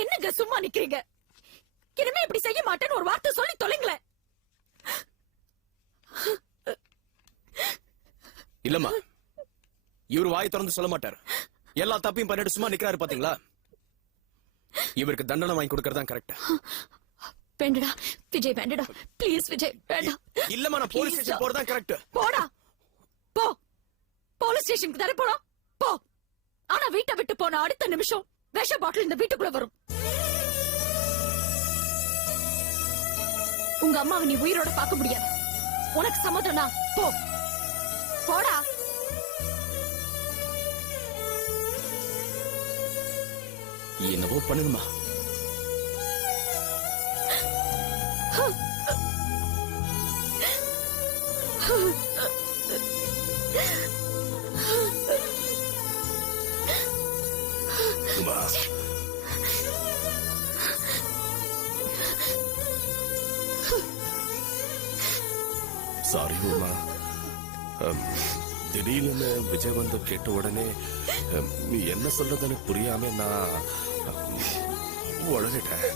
என்னங்க சும்மா நிக்கிறீங்க? இனிமே இப்படி செய்ய மாட்டேன்னு ஒரு வார்த்தை சொல்லி தொலைங்களேன். இல்லம்மா, இவர் வாய் திறந்து சொல்ல மாட்டாரு. எல்லா தப்பையும் பண்ணிட்டு சும்மா நிக்கிறாரு பாத்தீங்களா? இவருக்கு தண்டனை வாங்கி கொடுக்கறதா கரெக்ட். வேண்டடா விஜய், வேண்டடா ப்ளீஸ் விஜய், வேண்டாம். இல்லம்மா, நான் போலீஸ் ஸ்டேஷன் போறதா கரெக்ட். போடா போ, போலீஸ் ஸ்டேஷனுக்கு தானே போறோம், போ. ஆனா வீட்டை விட்டு போன அடுத்த நிமிஷம் விஷ பாட்டில் இந்த வீட்டுக்குள்ள வரும். உங்க அம்மாவை நீ உயிரோட பார்க்க முடியாது. உனக்கு சம்மதம்னா போ, போடா. என்னவோ பண்ணுங்கம்மா. சாரி உமா, திடீர்னு விஜய் வந்து கேட்ட உடனே என்ன சொல்றதுன்னு புரியாம நான் உளறிட்டேன்.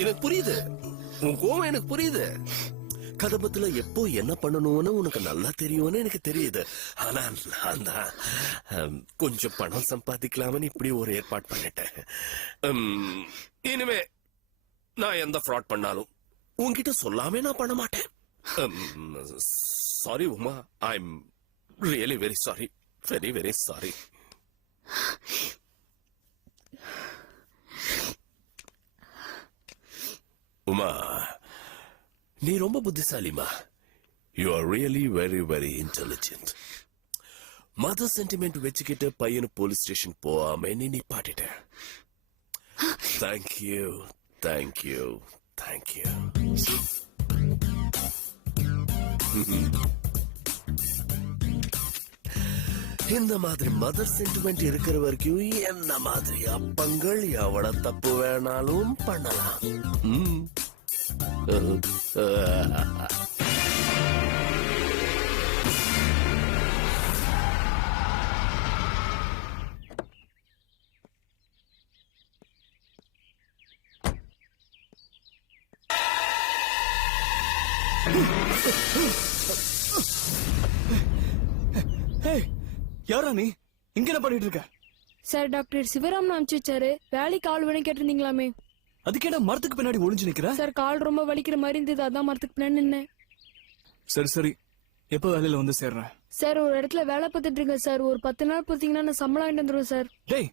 எனக்கு புரியுது, உன் கோவம் எனக்கு புரியுது. கதம்பத்துல எப்போ என்ன பண்ணணும்னு உனக்கு நல்லா தெரியும்னு எனக்கு தெரியுது. ஆனா நான் தான் கொஞ்சம் பணம் சம்பாதிக்கலாம்னு இப்படி ஒரு ஏற்பாடு பண்ணிட்டேன். இனிமே நான் எந்த ஃப்ராட் பண்ணாலும் உன்கிட்ட சொல்லாம நான் பண்ண மாட்டேன். Sorry Uma, I am really very sorry, very very sorry. Uma, நீ ரொம்ப புத்திசாலிமா. You are really very very intelligent. Mother sentiment வச்சுக்கிட்டு பையனு போலீஸ் ஸ்டேஷன் போகாம நீ நிப்பாட்டிட்ட. Thank you thank you thank you. இந்த மாதிரி மதர் சென்டிமெண்ட் இருக்கிற வரைக்கும் என்ன மாதிரி அப்பங்கள் எவ்வளவு தப்பு வேணாலும் பண்ணலாம். யாரா நீ? இங்க என்ன பண்ணிட்டு இருக்க? சார், டாக்டர் சிவராம் அனுப்பிச்சு வச்சாரு. வேலைக்கு ஆள் வேணும் கேட்டிருந்தீங்களாமே. அதுக்கேடா மரத்துக்கு பின்னாடி ஒளிஞ்சு நிக்கிற? சார், கால் ரொம்ப வலிக்கிற மாதிரி இருந்தது, அதான் மரத்துக்கு பின்னாடி நின்னேன். சரி சரி, எப்ப வேலையில வந்து சேர்றேன்? சார், ஒரு இடத்துல வேலை பார்த்துட்டு இருக்கேன் சார். ஒரு 10 நாள் பார்த்தீங்கன்னா நான் சம்பளம் வாங்கிட்டு வந்துருவேன் சார். டேய்,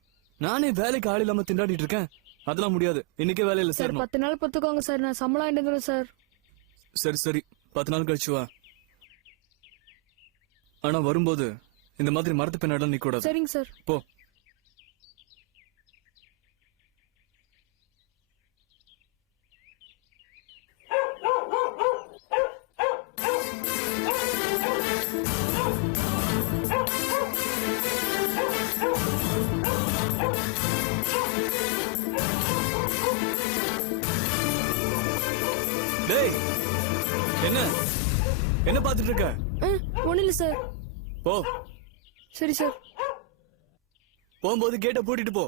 நானே வேலைக்கு ஆள் இல்லாம திண்டாடிட்டு இருக்கேன். அதெல்லாம் முடியாது, இன்னைக்கே வேலையில சார். 10 நாள் பார்த்துக்கோங்க சார், நான் சம்பளம் வாங்கிட்டு வந்துருவேன் சார். சரி சரி, 10 நாள் கழிச்சு வா. ஆனா வரும்போது இந்த மாதிரி மரத்து பின்னாடி நிக்க கூடாது. சரிங்க சார். போ. டேய், என்ன என்ன பாத்துட்டு இருக்க? ஒண்ணு இல்ல சார். போ. சரி சார். போகும்போது கேட்ட பூட்டிட்டு போ.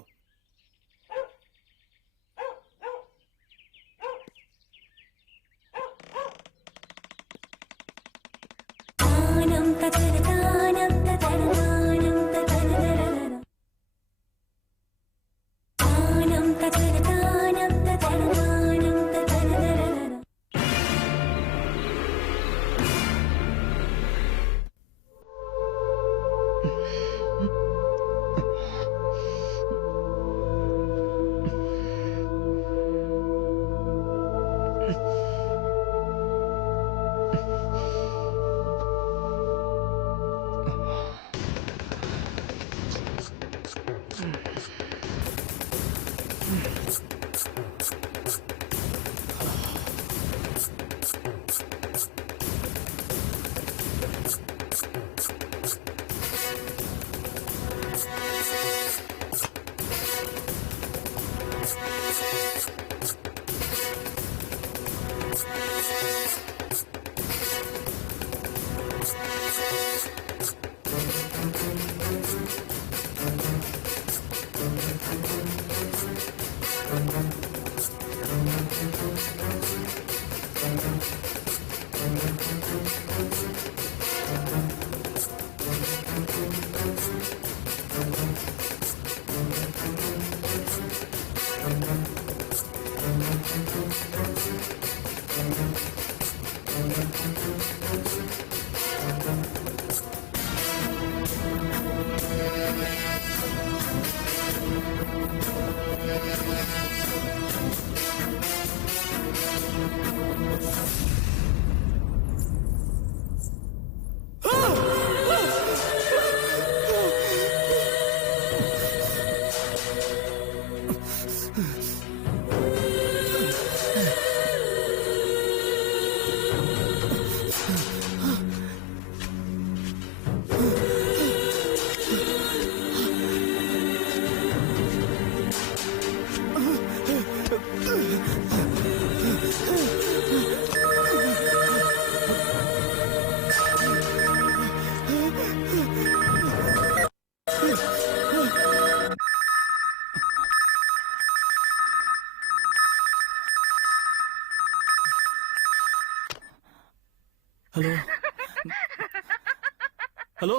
ஹலோ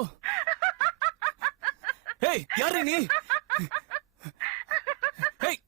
ஏய் யாரு நீ ஏய்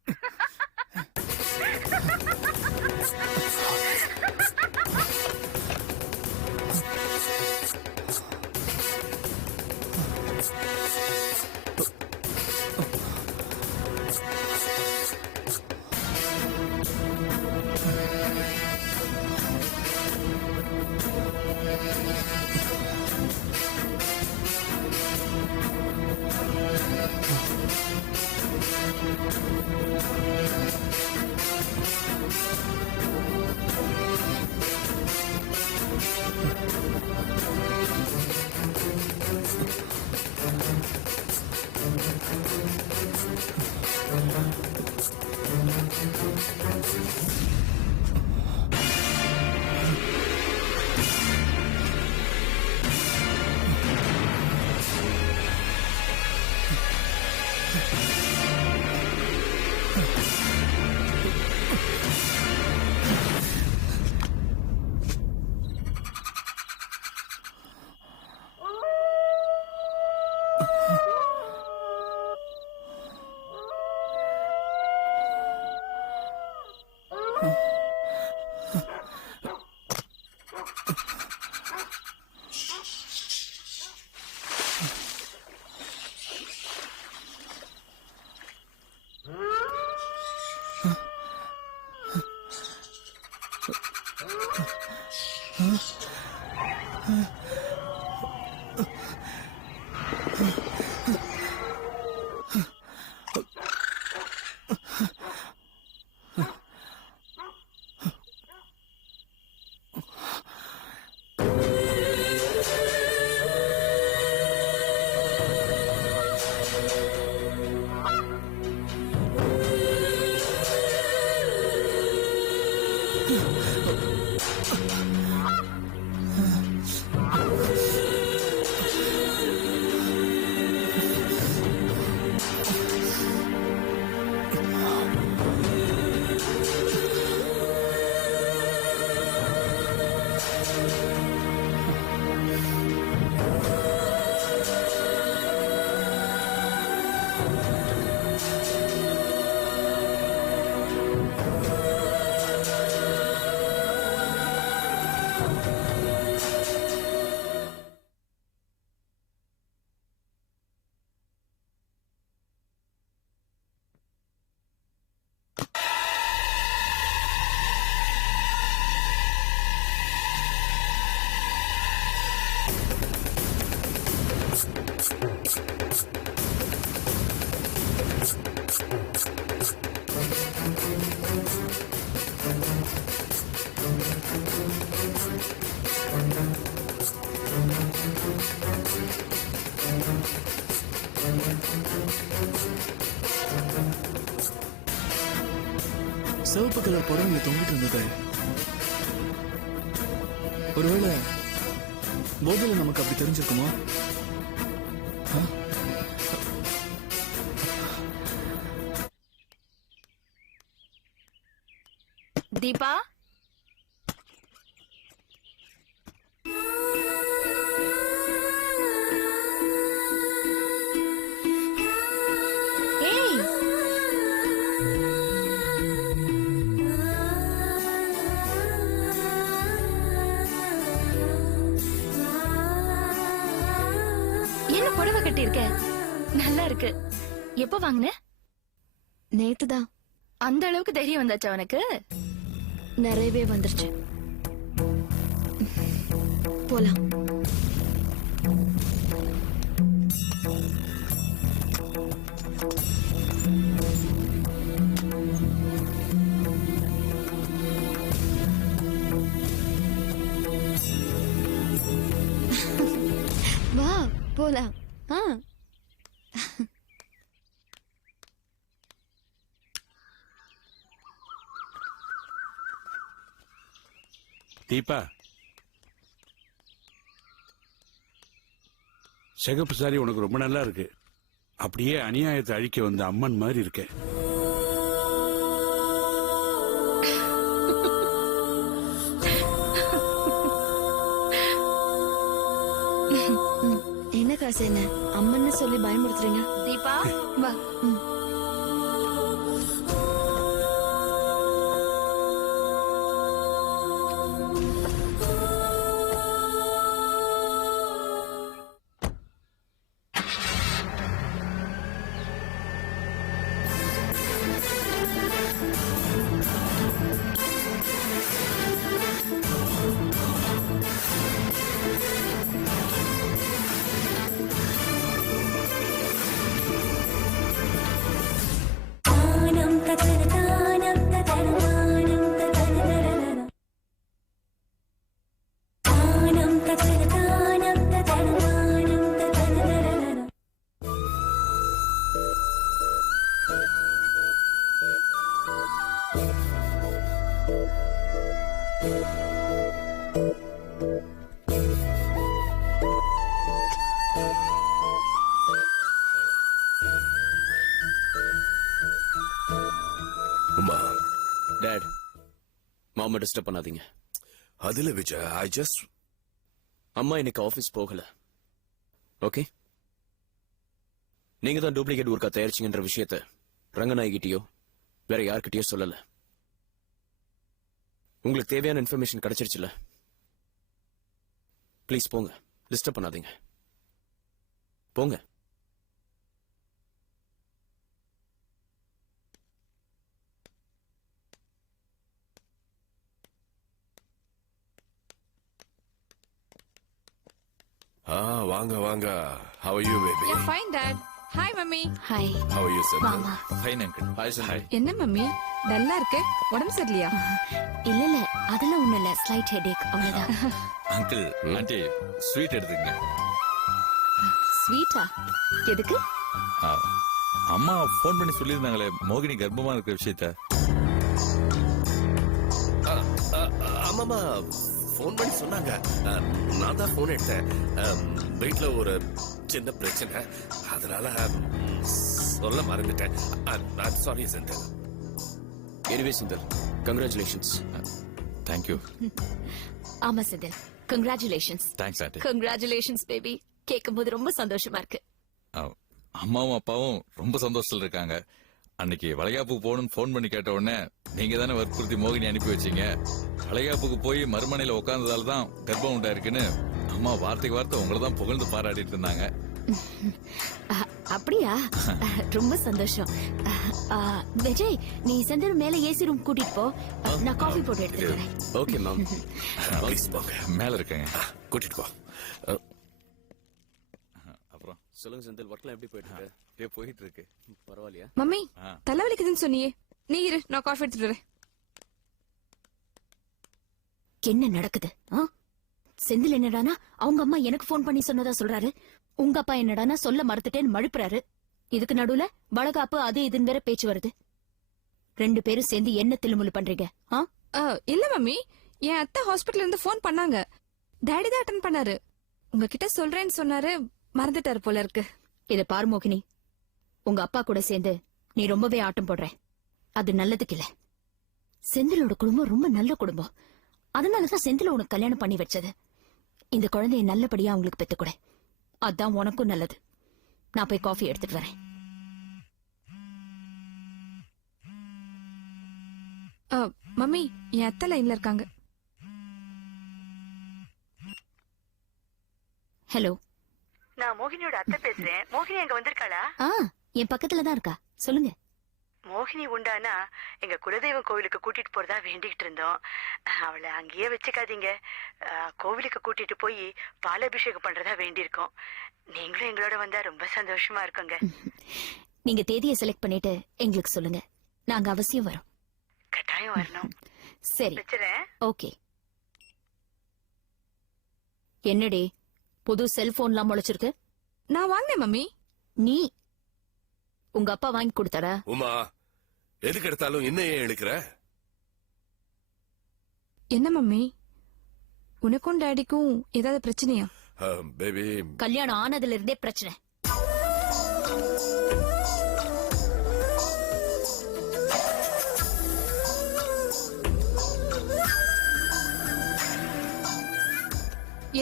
சிவப்பு கலர் படம் இங்க தொங்கிட்டு இருந்தது. ஒருவேளை போதையில நமக்கு அப்படி தெரிஞ்சிருக்குமா? தீபா, ஏய், என்ன புடவை கட்டியிருக்க? நல்லா இருக்கு. எப்ப வாங்கின? நேத்துதான். அந்த அளவுக்கு தைரியம் வந்தாச்சா உனக்கு? நிறையவே வந்துருச்சு. போலாம். வா போலாம். தீபா, சிகப்பு சாரி உனக்கு ரொம்ப நல்லா இருக்கு. அப்படியே அநியாயத்தை அழிக்க வந்த அம்மன் மாதிரி இருக்க. என்ன காசு என்ன அம்மன்னு சொல்லி பயமுறுத்துறீங்க? தீபா வா. ம். உமா, டேட் மாமா டிஸ்டர்ப் பண்ணாதீங்க. அதுல விஜய், ஐ ஜஸ்ட் அம்மா இன்னைக்கு ஆபீஸ் போகல. ஓகே, நீங்க தான் டூப்ளிகேட் ஊர்க்கா தயாரிச்சிங்கன்ற விஷயத்த ரங்கநாயகிட்டயோ வேற யார்கிட்டயோ சொல்லல. உங்களுக்கு தேவையான இன்ஃபர்மேஷன் கிடைச்சிருச்சுல? ப்ளீஸ் போங்க, டிஸ்டர்ப் பண்ணாதீங்க. போங்க. வாங்க வாங்க. How are you, baby? Yeah, fine, Dad. Hi, Mummy. Hi. How are you, son? வாமா. Fine uncle. Hi sir. என்ன மம்மி டல்லா இருக்கு? உடம்பு சரியில்லையா? இல்ல இல்ல அதெல்லாம் ஒண்ணு இல்ல, ஸ்லைட் ஹெடேக் அவ்வளவுதான். அங்கிள் ஆண்டி ஸ்வீட் எடுத்துங்க. ஸ்வீட்டா? எதுக்கு? ஆ, அம்மா ஃபோன் பண்ணி சொல்லியிருந்தாங்களே மோகினி கர்ப்பமா இருக்கிற விஷயத்த. ஆமாமா, ஃபோன் பண்ணி சொன்னாங்க. நான் தான் ஃபோன் எடுத்தேன். வீட்ல ஒரு சின்ன பிரச்சனை, அதனால சொல்ல மறந்துட்டேன். Sorry Senthil. Anyway Senthil, congratulations. Thank you. ஆமா Senthil, congratulations. Thanks aunty. Congratulations baby. கேட்கும்போது ரொம்ப சந்தோஷமா இருக்கு. அம்மாவும் அப்பாவும் ரொம்ப சந்தோஷத்துல இருக்காங்க. அன்னைக்கு வளைகாப்புக்கு போகணும்னு ஃபோன் பண்ணி கேட்ட உடனே நீங்க தானே வற்புறுத்தி மோகினி அனுப்பி வச்சீங்க. வளைகாப்புக்கு போய் மறுமனையில உட்கார்ந்ததால தான் கர்ப்பம் உண்டாயிருக்குன்னு அம்மா வார்த்தைக்கு வார்த்தை உங்களை தான் புகழ்ந்து பாராட்டிட்டு இருந்தாங்க. அப்படியா? ரொம்ப சந்தோஷம். விஜய், நீ செந்தில் மேல ஏசி ரூம் கூட்டிட்டு போ, நான் காஃபி போட்டு எடுத்துட்டு வரேன். Okay ma'am. ப்ளீஸ் போங்க. மேல இருக்கேங்க. கூட்டிட்டு போ. அப்புறம் சொல்லுங்க செந்தில், ஒர்க்லாம் எப்படி போயிட்டு இருக்கு? அப்படியே போயிட்டு இருக்கு. பரவாயில்லையா? மம்மி ஆ. தலைவலிக்குதுன்னு சொன்னியே, நீ இரு, நான் காஃபி எடுத்துட்டு வரேன். என்ன நடக்குது? செந்தில் என்னடானா அவங்க அம்மா எனக்கு போன் பண்ணி சொன்னதா சொல்றாரு. உங்க அப்பா என்னடானா சொல்ல மறுத்துட்டேன்னு மழுப்புறாரு. இதுக்கு நடுவுல வளகாப்பு அது இதுன்னு வேற பேச்சு வருது. ரெண்டு பேரும் சேர்ந்து என்ன தில்லுமுள்ளு பண்றீங்க? இல்ல மம்மி, என் அத்தை ஹாஸ்பிட்டல்ல இருந்து ஃபோன் பண்ணாங்க. டாடி தான் அட்டன் பண்ணாரு. உங்ககிட்ட சொல்றேன்னு சொன்னாரு, மறந்துட்டாரு போல இருக்கு. இத பாரு மோகினி, உங்க அப்பா கூட சேர்ந்து நீ ரொம்பவே ஆட்டம் போடுற. அது நல்லதுக்கு இல்ல. செந்திலோட குடும்பம் ரொம்ப நல்ல குடும்பம். அதனாலதான் செந்தில உனக்கு கல்யாணம் பண்ணி வச்சது. இந்த குழந்தைய நல்லபடியா அவங்களுக்கு பெத்துக்கூட, அதான் உனக்கும் நல்லது. நான் போய் காஃபி எடுத்துட்டு வரேன். மம்மி, என் அத்தை லைன்ல இருக்காங்க. ஹலோ, நான் மோகினியோட அத்தை பேசுறேன். மோகினி அங்க வந்திருக்காளா? என் பக்கத்துலதான் இருக்கா. சொல்லுங்க. மோகினி உண்டானா எங்க குலதெய்வம் கோவிலுக்கு கூட்டிட்டு போறதா வேண்டிக்கிட்டு இருந்தோம். அவளை அங்கேயே வச்சுக்காதீங்க. கோவிலுக்கு கூட்டிட்டு போய் பாலாபிஷேகம் பண்றதா வேண்டியிருக்கோம். நீங்களும் எங்களோட வந்தா ரொம்ப சந்தோஷமா இருக்குங்க. நீங்க தேதியை செலக்ட் பண்ணிட்டு எங்களுக்கு சொல்லுங்க, நாங்க அவசியம் வரோம். கட்டாயம் வரணும். சரி, வச்சுறேன். ஓகே. என்னடி புது செல்போன்லாம் முளைச்சிருக்கு? நான் வாங்கினேன் மம்மி. நீ உங்க அப்பா வாங்கி கொடுத்தாரா? உமா, எதுக்கு எடுத்தாலும் என்ன ஏன் எடுக்கிற? என்ன மம்மி, உனக்கும் டாடிக்கும் ஏதாவது பிரச்சனையா? பேபி, கல்யாணம் ஆனதுல இருந்தே பிரச்சனை.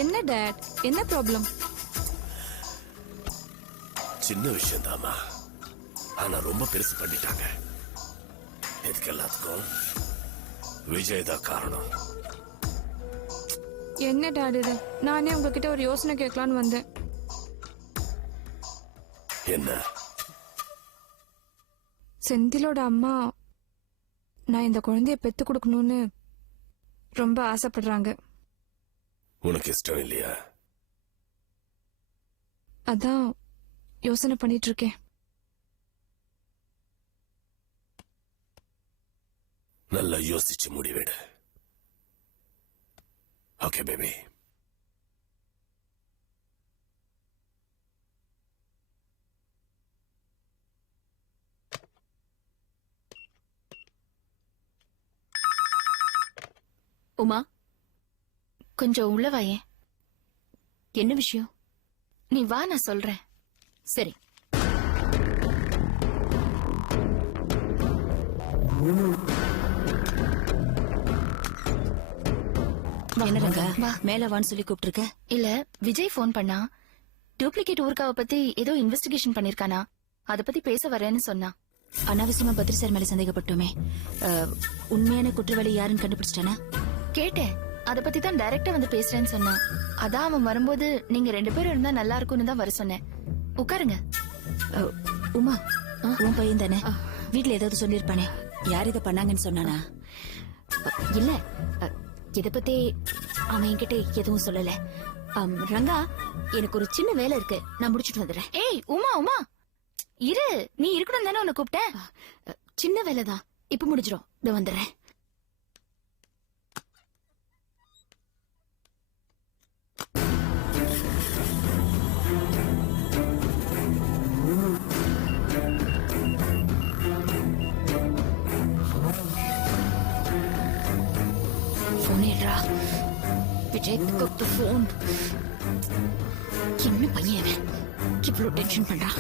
என்ன டாட், என்ன ப்ராப்ளம்? சின்ன விஷயம்தாம்மா, ஆனா ரொம்ப பெருசு பண்ணிட்டாங்க. இதுக்கு எல்லாத்துக்கும் விஜய் தான் காரணம். என்ன டாடி இது? நானே உங்ககிட்ட ஒரு யோசனை கேட்கலான்னு வந்தேன். என்ன? செந்திலோட அம்மா நான் இந்த குழந்தைய பெத்து கொடுக்கணும்னு ரொம்ப ஆசைப்படுறாங்க. உனக்கு இஷ்டம் இல்லையா? அதான் யோசனை பண்ணிட்டு இருக்கேன். நல்லா யோசிச்சு முடிவெடு. Okay baby. உமா, கொஞ்சம் உள்ள வாயேன். என்ன விஷயம்? நீ வா, நான் சொல்றேன். சரி. என்ன ரங்கா, மேல வான்னு சொல்லி கூப்பிட்டுருக்க? இல்ல, விஜய் போன் பண்ணா. டூப்ளிகேட் ஊர்காவை பத்தி ஏதோ இன்வெஸ்டிகேஷன் பண்ணிருக்கானா, அத பத்தி பேச வரேன்னு சொன்னா. அனாவசியமா பத்ரி சார் மேல சந்தேகப்பட்டோமே. உண்மையான குற்றவாளி யாருன்னு கண்டுபிடிச்சிட்டானா? கேட்டேன், அத பத்தி தான் டைரக்டா வந்து பேசுறேன்னு சொன்னான். அதான் அவன் வரும்போது நீங்க 2 பேரும் இருந்தா நல்லா இருக்கும்னு தான் வர சொன்னேன். உட்காருங்க. உமா, உன் பையன் தானே? வீட்டுல ஏதாவது சொல்லிருப்பானே, யார் இதை பண்ணாங்கன்னு சொன்னானா? இல்ல, இத பத்தி அவன் என்கிட்ட எதுவும் சொல்லல. ரங்கா, எனக்கு ஒரு சின்ன வேலை இருக்கு, நான் முடிச்சிட்டு வந்துடுறேன். ஏய் உமா, உமா இரு, நீ இருக்கணும் தானே உன்னை கூப்பிட்டேன். சின்ன வேலைதான், இப்ப முடிஞ்சிடும். இதோ வந்துடுறேன். Vijay, pick up the phone. என்ன பையன் இவ்வளவு டென்ஷன் பண்றான்?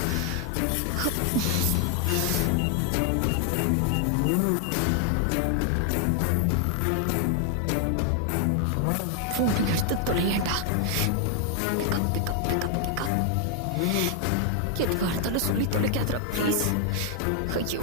போன் எடுத்து தொலையேண்டா. எதுவா இருந்தாலும் சொல்லி தொலைக்காதரா ப்ளீஸ். ஐயோ.